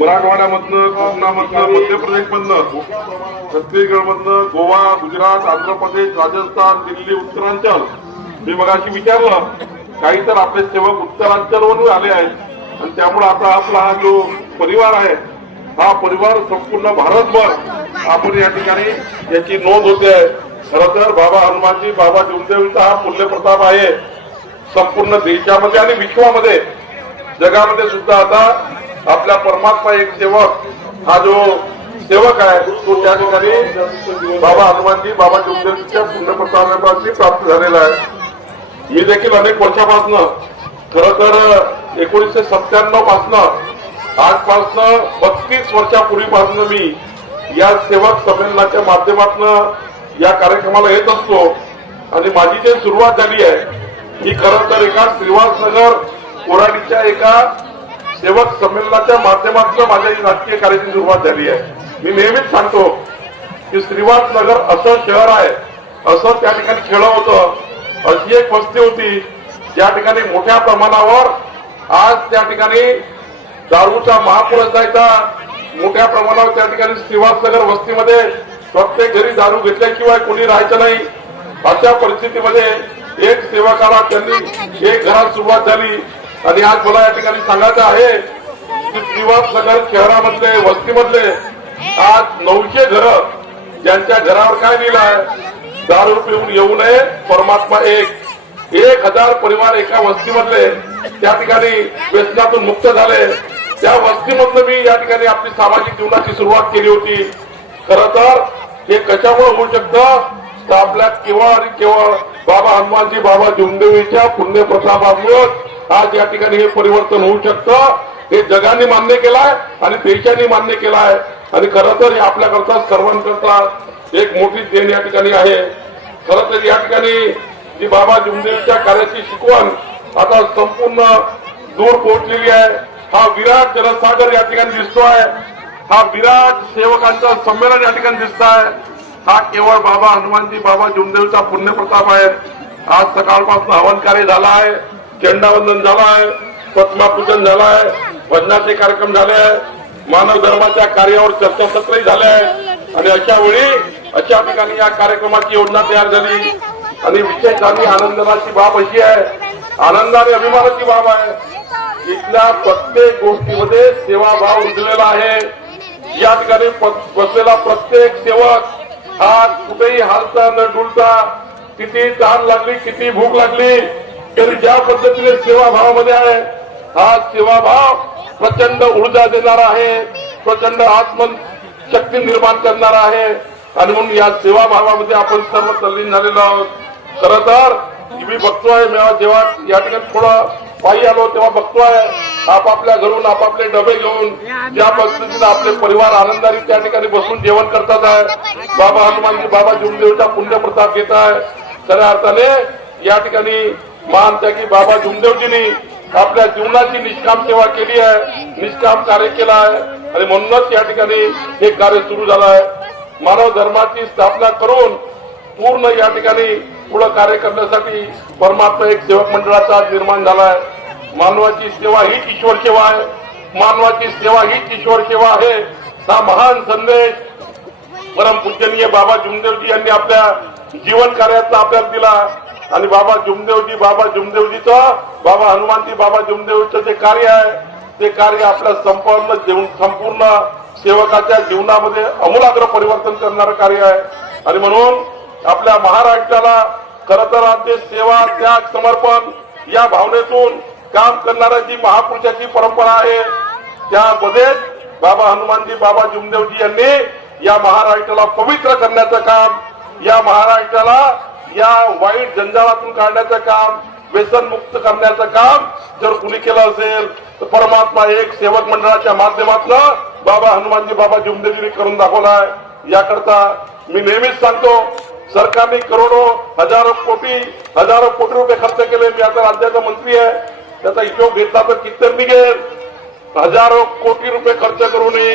मराठवाड्यामधनं, कोकणामधनं, मध्य प्रदेशमधनं, छत्तीसगडमधनं, गोवा, गुजरात, आंध्र प्रदेश, राजस्थान, दिल्ली, उत्तरांचल. मी मगाशी विचारलं, काही तर आपले सेवक उत्तरांचलवरून आले आहेत आणि त्यामुळे आता आपला हा जो परिवार आहे, हा परिवार संपूर्ण भारतभर आपण या ठिकाणी याची नोंद होते आहे. खरं तर बाबा हनुमानजी, बाबा जुमदेवीचा हा पुण्य प्रताप आहे. संपूर्ण देशामध्ये आणि विश्वामध्ये, जगामध्ये सुद्धा आता आपला परमात्मा एक सेवक, हा जो सेवक आहे तो त्या ठिकाणी बाबा हनुमानजी, बाबा जुमदेवीच्या पुण्य प्रतापाची प्राप्त झालेला आहे. मी देखील अनेक वर्षापासून, खरं तर 1997 पासून आजपासून 32 वर्षापूर्वीपासून मी या सेवक संमेलनाच्या माध्यमातून या कार्यक्रमाला येत असतो आणि माझी जी सुरुवात झाली आहे ही खरं तर एका श्रीवासनगर कोराडीच्या एका सेवक संमेलनाच्या माध्यमातून माझ्या राजकीय कार्याची सुरुवात झाली आहे. मी नेहमीच सांगतो की श्रीवासनगर असं शहर आहे, असं त्या ठिकाणी खेळ होतं, अशी एक वस्ती होती ज्या ठिकाणी मोठ्या प्रमाणावर आज त्या ठिकाणी दारूचा महापूर असायचा. मोठ्या प्रमाणावर त्या ठिकाणी श्रीवासनगर वस्तीमध्ये प्रत्येक घरी दारू घेतल्याशिवाय कोणी राहायचं नाही. अशा परिस्थितीमध्ये एक सेवकाला त्यांनी एक घरात सुरुवात झाली आणि आज मला या ठिकाणी सांगायचं आहे की श्रीवासनगर शहरामधले, वस्तीमधले आज 900 घरं, ज्यांच्या घरावर काय लिहिलं आहे, दारू पिऊन येऊ नये, परमात्मा एक. 1000 परिवार एका वस्तीमधले त्या ठिकाणी व्यसनातून मुक्त झाले. त्या वस्तीमधनं मी या ठिकाणी आपली सामाजिक जीवनाची सुरुवात केली होती. खरं तर हे कशामुळे होऊ शकतं तर आपल्या केवळ आणि केवळ बाबा हनुमानजी, बाबा जुमदेवीच्या पुण्य प्रतापामुळे आज या ठिकाणी हे परिवर्तन होऊ शकतं. हे जगाने मान्य केलंय आणि देशाने मान्य केलंय आणि खरं तर आपल्याकरता, सर्वांकरता एक मोठी देण या ठिकाणी आहे. खरं तर या ठिकाणी जी बाबा जुमदेवीच्या कार्याची शिकवण आता संपूर्ण दूर पोहोचलेली आहे. हा विराट जनसागर या ठिकाणी दिसतोय, हा विराट सेवकांचं संमेलन या ठिकाणी दिसत आहे. हा केवळ बाबा हनुमानजी, बाबा जुमदेवीचा पुण्य प्रताप आहे. आज सकाळपासून हवन कार्य झाला आहे, झेंडावंदन झालं आहे, प्रतिमापूजन झालं आहे, भजनाचे कार्यक्रम झाले आहे, मानव धर्माच्या कार्यावर चर्चासत्रही झाले आहे आणि अशा वेळी अशा ठिकाणी या कार्यक्रमाची योजना तयार झाली आणि विशेष आणि आनंदाची बाब अशी आहे, आनंद आणि अभिमानाची बाब आहे, इथल्या प्रत्येक गोष्टीमध्ये सेवाभाव रुजलेला आहे. या ठिकाणी बसलेला प्रत्येक सेवक हा कुठेही हालता न डुलता, किती तहान लागली, किती भूक लागली तरी ज्या पद्धतीने सेवाभावामध्ये आहे, हा सेवाभाव प्रचंड ऊर्जा देणारा आहे, प्रचंड आत्मशक्ती निर्माण करणारा आहे आणि म्हणून या सेवाभावामध्ये आपण सर्व तल्लीन झालेलो आहोत. खरं तर मी बघतोय, जेव्हा या ठिकाणी थोडं पायी आलो तेव्हा बघतोय आपापल्या घरून आपापले डबे घेऊन ज्या पद्धतीने आपले परिवार आनंदाने त्या ठिकाणी बसून जेवण करतात आहे. बाबा हनुमानजी, बाबा जुमदेवीचा पुण्य प्रताप घेत आहे. खऱ्या अर्थाने या ठिकाणी मान त्यागी बाबा जुमदेवजींनी आपल्या जीवनाची निष्काम सेवा केली आहे, निष्काम कार्य केलं आहे आणि म्हणूनच या ठिकाणी हे कार्य सुरू झालं आहे. मानव धर्माची स्थापना करून पूर्ण या ठिकाणी पुढे कार्य करण्यासाठी परमात्मा एक सेवक मंडळाचा निर्माण झाला आहे. मानवाची सेवा हीच ईश्वर सेवा आहे, मानवाची सेवा हीच ईश्वर सेवा आहे. हा महान संदेश परमपूजनीय बाबा जुमदेवजी यांनी आपल्या जीवन कार्याचा आपल्याला दिला आणि बाबा जुमदेवजी, बाबा जुमदेवजीचं, बाबा हनुमानजी, बाबा जुमदेवजीचं जे कार्य आहे ते कार्य आपल्या संपूर्ण सेवकाच्या जीवनामध्ये आमूलाग्र परिवर्तन करणारं कार्य आहे आणि म्हणून आपल्या महाराष्ट्राला खरं तर आमचे सेवा, त्याग, समर्पण या भावनेतून काम करणाऱ्या जी महापुरुषाची परंपरा आहे त्यामध्ये बाबा हनुमानजी, बाबा जुमदेवजी यांनी या महाराष्ट्राला पवित्र करण्याचं काम, या महाराष्ट्राला या वाईट जंजाळातून काढण्याचं काम, व्यसनमुक्त करण्याचं काम जर कुणी केलं असेल तर परमात्मा एक सेवक मंडळाच्या माध्यमातून बाबा हनुमानजी, बाबा जुमदेवजींनी करून दाखवलाय. याकरता मी नेहमीच सांगतो, सरकारने करोडो, हजारो कोटी रुपये खर्च केले. मी आता राज्याचा मंत्री आहे, त्याचा हिशोब घेतला तर किती निघेल. हजारो कोटी रुपये खर्च करूनही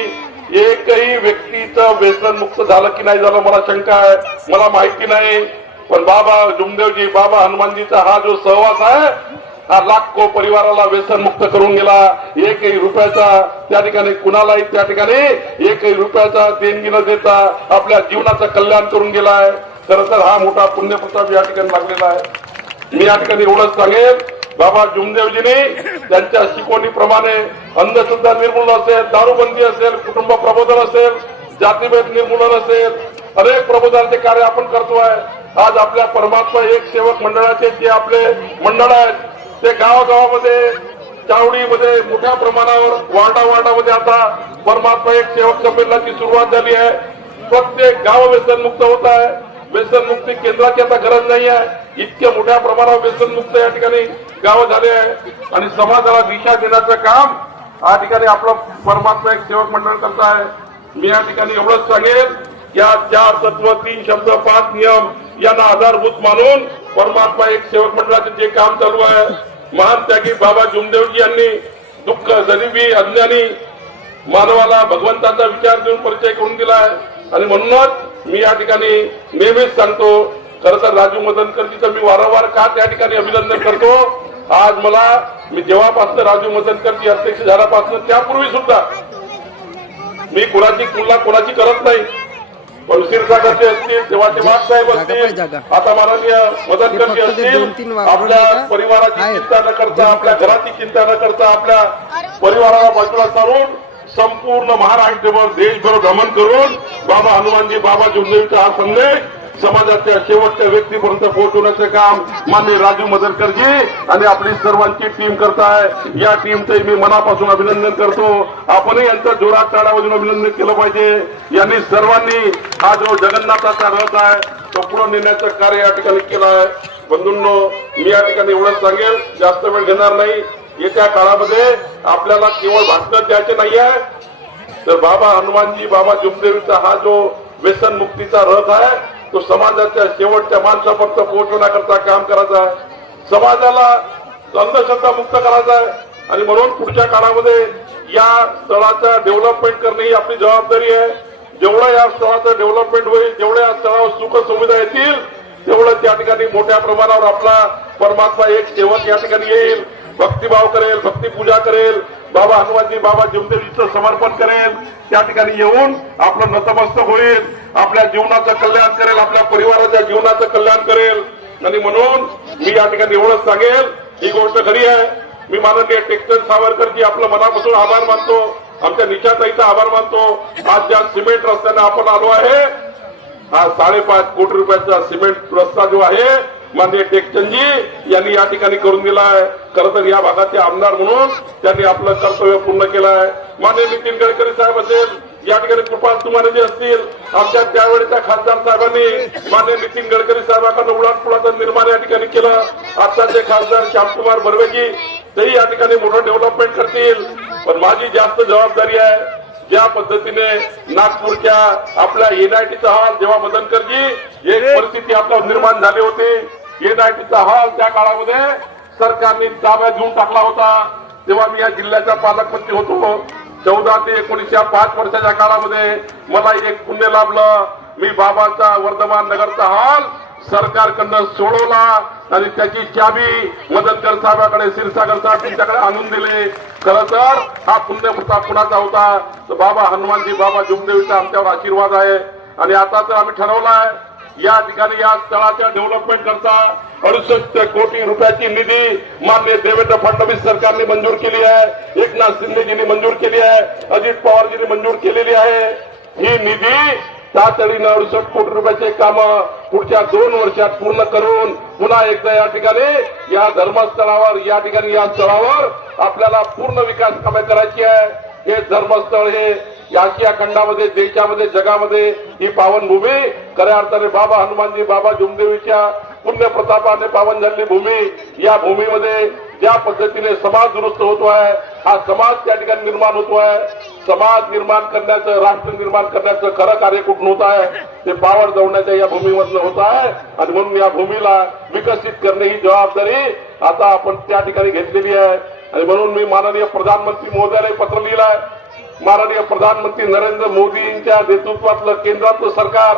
एकही व्यक्तीचं व्यसन मुक्त झालं की नाही झालं मला शंका आहे, मला माहिती नाही. पण बाबा जुमदेवजी, बाबा हनुमानजीचा हा जो सहवास आहे हा लाखो परिवाराला व्यसनमुक्त करून गेला. एकही रुपयाचा त्या ठिकाणी कुणालाही त्या ठिकाणी एकही रुपयाचा देणगी न देता आपल्या जीवनाचं कल्याण करून गेलाय. खरं तर हा मोठा पुण्यप्रताप या ठिकाणी लागलेला आहे. मी या ठिकाणी एवढंच सांगेन, बाबा जुमदेवजीने त्यांच्या शिकवणीप्रमाणे अंधश्रद्धा निर्मूलन असेल, दारूबंदी असेल, कुटुंब प्रबोधन असेल, जातीभेद निर्मूलन असेल, अनेक प्रबोधनाचे कार्य आपण करतोय. आज आपल्या परमात्मा एक सेवक मंडळाचे जे आपले मंडळ आहेत ते गावागावामध्ये, चावडीमध्ये मोठ्या प्रमाणावर, वार्डामध्ये आता परमात्मा एक सेवक संमेलनाची सुरुवात झाली आहे. प्रत्येक गाव व्यसनमुक्त होत आहे. व्यसनमुक्ती केंद्राची आता गरज नाही आहे. इतक्या मोठ्या प्रमाणावर व्यसनमुक्त या ठिकाणी गाव झाले आहे आणि समाजाला दिशा देण्याचं काम या ठिकाणी आपलं परमात्मा एक सेवक मंडळ करत आहे. मी या ठिकाणी एवढंच सांगेन, या 4 तत्व 3 शब्द 5 नियम यांना आधारभूत मानून परमात्मा एक सेवक मंडळाचे जे काम चालू आहे, महान त्यागी बाबा जुमदेवजी यांनी दुःख, गरिबी, अज्ञानी मानवाला भगवंताचा विचार देऊन परिचय करून दिला आहे. आणि म्हणूनच मी या ठिकाणी नेहमीच सांगतो, खरं तर राजू मदनकरजीचं मी वारंवार का त्या ठिकाणी अभिनंदन करतो. आज मी जेव्हापासून राजू मदनकरजी अध्यक्ष झाल्यापासून त्यापूर्वी सुद्धा मी कोणाची तुलना कोणाची करत नाही. पण क्षीरसागरचे असतील, तेव्हाचे वाघसाहेब असतील, आता माननीय मदनकरजी असतील, आपल्या परिवाराची चिंता न करता, आपल्या घराची चिंता न करता, आपल्या परिवाराला बाजूला सारून संपूर्ण महाराष्ट्रभर, देशभर भ्रमण करून बाबा हनुमानजी, बाबा जुमदेवचा हा संदेश समाजाच्या शेवटच्या व्यक्तीपर्यंत पोहोचवण्याचे काम माननीय राजू मदनकरजी आणि आपली सर्वांची टीम करताय. या टीमचे मी मनापासून अभिनंदन करतो. आपणही यांचं जोरात टाळ्यावाजून अभिनंदन केलं पाहिजे. यांनी सर्वांनी हा जो जगन्नाथाचा रथ आहे तो पुढे नेण्याचं कार्य या ठिकाणी केलं आहे. बंधूंनो, मी या ठिकाणी एवढंच सांगेल, जास्त वेळ घेणार नाही. येत्या काळामध्ये आपल्याला केवळ भाषण द्यायचे नाही आहे, तर बाबा हनुमानजी, बाबा जुमदेवीचा हा जो व्यसनमुक्तीचा रथ आहे तो समाजाच्या शेवटच्या माणसापर्यंत पोहोचवण्याकरता काम करायचं आहे. समाजाला अंधश्रद्धा मुक्त करायचा आहे. आणि म्हणून पुढच्या काळामध्ये या स्थळाचा डेव्हलपमेंट करणे ही आपली जबाबदारी आहे. जेवढं या स्थळाचं डेव्हलपमेंट होईल, जेवढ्या या स्थळावर सुख सुविधा येतील, तेवढं त्या ठिकाणी मोठ्या प्रमाणावर आपला परमात्मा एक सेवक या ठिकाणी येईल, भक्तिभाव करेल, भक्तिपूजा करेल, बाबा हनुमानजी, बाबा जुमदेवीचं समर्पण करेल, त्या ठिकाणी येऊन आपलं नतमस्तक होईल, आपल्या जीवनाचं कल्याण करेल, आपल्या परिवाराच्या जीवनाचं कल्याण करेल. आणि म्हणून मी या ठिकाणी एवढंच सांगेल, ही गोष्ट खरी आहे. मी माननीय टेक्चर सावरकरजी आपलं मनापासून आभार मानतो, आमच्या निशाताईचा आभार मानतो. आज ज्या सिमेंट रस्त्याने आपण आलो आहे, हा 5.5 कोटी रुपयाचा सिमेंट रस्ता जो आहे माननीय टेकचंदजी यांनी या ठिकाणी करून दिला आहे. खरं तर या भागाचे आमदार म्हणून त्यांनी आपलं कर्तव्य पूर्ण केलं आहे. माननीय नितीन गडकरी साहेब असेल, या ठिकाणी कृपाल तुमाने जे असतील, आमच्या त्यावेळेच्या खासदार साहेबांनी माननीय नितीन गडकरी साहेबांना उडाणपुलाचं निर्माण या ठिकाणी केलं. आताचे खासदार श्यामकुमार बर्वेजी तेही या ठिकाणी मोठं डेव्हलपमेंट करतील. पण माझी जास्त जबाबदारी आहे, ज्या पद्धतीने नागपूरच्या आपल्या एनआयटीचा हॉल, जेव्हा मदनकरजी एक परिस्थिती आपल्यावर निर्माण झाली होती, एनआयटीचा हॉल त्या काळामध्ये सरकारने ताब्यात घेऊन टाकला होता, तेव्हा मी या जिल्ह्याचा पालकमंत्री होतो. 14 ते 19 या 5 वर्षाच्या काळामध्ये मला एक पुण्य लाभलं. मी बाबाचा वर्धमान नगरचा हॉल सरकारकडनं सोडवला आणि त्याची चाबी मदनकर साहेबांकडे, क्षीरसागर साहेब तुमच्याकडे आणून दिले. खरं तर हा पुण्यप्रताप कुणाचा होता, तर बाबा हनुमानजी, बाबा जुमदेवीचा आमच्यावर आशीर्वाद आहे. आणि आता तर आम्ही ठरवलं आहे, या ठिकाणी या स्थळाच्या डेव्हलपमेंट करता 68 कोटी रुपयाची निधी माननीय देवेंद्र फडणवीस सरकारने मंजूर केली आहे, एकनाथ शिंदेजींनी मंजूर केली आहे, अजित पवारजींनी मंजूर केलेली आहे. ही निधी तातडीनं 68 कोटी रुपयाचे काम पुढच्या 2 वर्षात पूर्ण करून पुन्हा एकदा या ठिकाणी या धर्मस्थळावर, या ठिकाणी या स्थळावर आपल्याला पूर्ण विकास कामे करायची आहे. हे धर्मस्थळ हे आशिया खंडामध्ये, देशामध्ये, जगामध्ये ही पावनभूमी खऱ्या अर्थाने बाबा हनुमानजी, बाबा जुमदेवीच्या पुण्यप्रतापाने पावन झालेली भूमी. या भूमीमध्ये ज्या पद्धतीने समाज दुरुस्त होतो आहे, हा समाज त्या ठिकाणी निर्माण होतो आहे. समाज निर्माण करण्याचं, राष्ट्र निर्माण करण्याचं खरं कार्य कुठून होत आहे, ते पावर दौडण्याच्या या भूमीमधनं होत आहे. आणि म्हणून या भूमीला विकसित करणे ही जबाबदारी आता आपण त्या ठिकाणी घेतलेली आहे. आणि म्हणून मी माननीय प्रधानमंत्री महोदयाला पत्र लिहिलं आहे. माननीय प्रधानमंत्री नरेंद्र मोदींच्या नेतृत्वातलं केंद्रातलं सरकार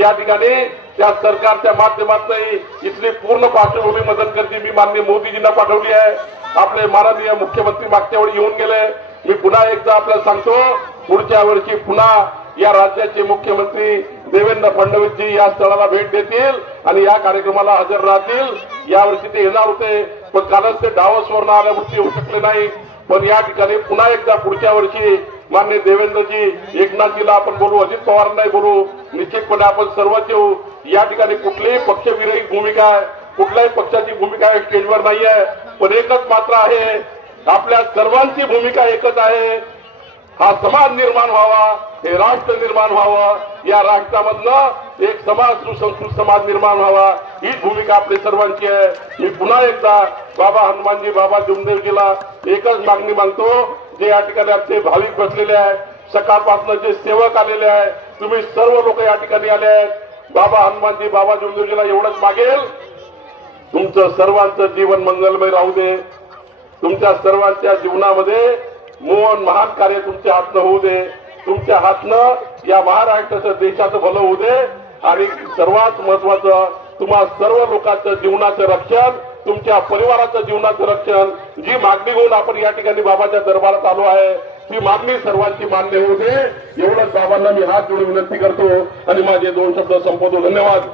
या ठिकाणी त्या सरकारच्या माध्यमातून इथली पूर्ण पार्श्वभूमी मदत करते मी माननीय मोदीजींना पाठवली आहे. आपले माननीय मुख्यमंत्री मागच्या वेळी येऊन गेले. मी पुन्हा एकदा आपल्याला सांगतो, पुढच्या वर्षी पुन्हा या राज्याचे मुख्यमंत्री देवेंद्र फडणवीसजी या स्थळाला भेट देतील आणि या कार्यक्रमाला हजर राहतील. यावर्षी ते येणार होते, पण कालच ते डावसवरून आल्यावरती येऊ शकले नाही. पण या ठिकाणी पुन्हा एकदा पुढच्या वर्षी माननीय देवेंद्रजी, एकनाथजीला आपण बोलू, अजित पवारांनाही बोलू, निश्चितपणे आपण सर्वच येऊ. या ठिकाणी कुठलीही पक्षविरहित भूमिका आहे, कुठल्याही पक्षाची भूमिका आहे स्टेजवर नाही आहे, पण एकच मात्र आहे, आपल्या सर्वांची भूमिका एकच आहे, हा समाज निर्माण व्हावा, हे राष्ट्र निर्माण व्हावं, या राष्ट्रामधनं एक समाज सुसंस्कृत समाज निर्माण व्हावा, हीच भूमिका आपली सर्वांची आहे. मी पुन्हा एकदा बाबा हनुमानजी, बाबा जुमदेवजीला एकच मागणी मागतो, जे या ठिकाणी आमचे भाविक बसलेले आहे, सकाळपासून जे सेवक आलेले आहे, तुम्ही सर्व लोक या ठिकाणी आले आहेत. बाबा हनुमानजी, बाबा जुमदेवजीला एवढंच मागेल, तुमचं सर्वांचं जीवन मंगलमय राहू दे. तुमच्या सर्वांच्या जीवनामध्ये मोहन महान कार्य तुमच्या हातनं होऊ दे. तुमच्या हातनं या महाराष्ट्राचं, देशाचं भलं होऊ दे. आणि सर्वात महत्वाचं, तुम्हा सर्व लोकांचं जीवनाचं रक्षण, तुमच्या परिवाराचं जीवनाचं रक्षण, जी मागणी घेऊन आपण या ठिकाणी बाबाच्या दरबारात आलो आहे, ती मागणी सर्वांची मान्य होऊ दे. एवढंच बाबांना मी हात जोडून विनंती करतो आणि माझे 2 शब्द संपवतो. धन्यवाद.